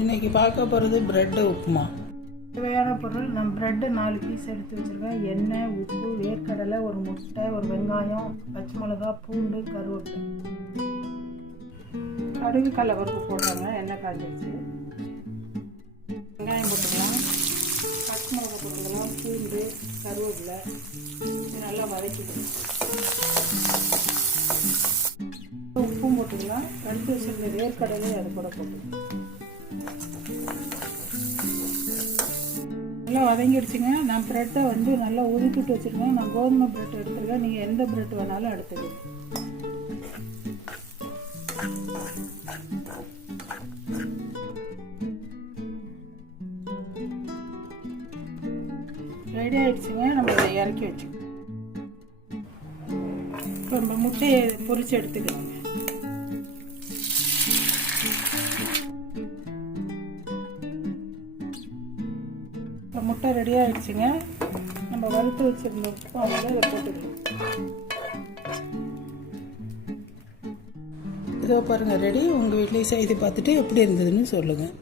இன்னைக்கு பார்க்க போகிறது பிரெட் உப்புமா. தேவையான பொருள் நான் பிரெட்டு நாலு பீஸ் எடுத்து வச்சுருக்கேன். எண்ணெய் உப்பு வேர்க்கடலை ஒரு முட்டை ஒரு வெங்காயம் பச்சை மிளகா பூண்டு கருவேப்பிலை. கடுகு கடலப்பருப்பு போடுறாங்க எண்ணெய் காய்ச்சி வெங்காயம் போட்டுக்கலாம். பச்சை மிளகா போட்டுக்கலாம். பூண்டு கருவேப்பிலை. நல்லா வதக்கிக்கணும் உப்பும் போட்டுக்கலாம் எடுத்து வச்சிருந்த வேர்க்கடலை அது கூட போட்டுக்கலாம். நல்லா வதங்கிடுச்சுங்க. நான் ப்ரெட்டை வந்து நல்லா ஒதுக்கிட்டு வச்சுருக்கேன். நான் கோதுமை ப்ரெட் எடுத்துருக்கேன். நீங்கள் எந்த ப்ரெட் வேணாலும் எடுத்துக்கோங்க ரெடி ஆகிடுச்சுங்க நம்ம இதை இறக்கி வச்சுக்கோங்க இப்போ நம்ம முட்டையை பொறிச்சு எடுத்துக்கலாங்க இப்போ முட்டை ரெடி ஆகிடுச்சிங்க நம்ம வறுத்து வச்சுருந்த உப்பு வந்து இதை போட்டுக்கலாம். இதோ பாருங்கள் ரெடி உங்கள் வீட்லேயும் செய்து பார்த்துட்டு எப்படி இருந்ததுன்னு சொல்லுங்கள்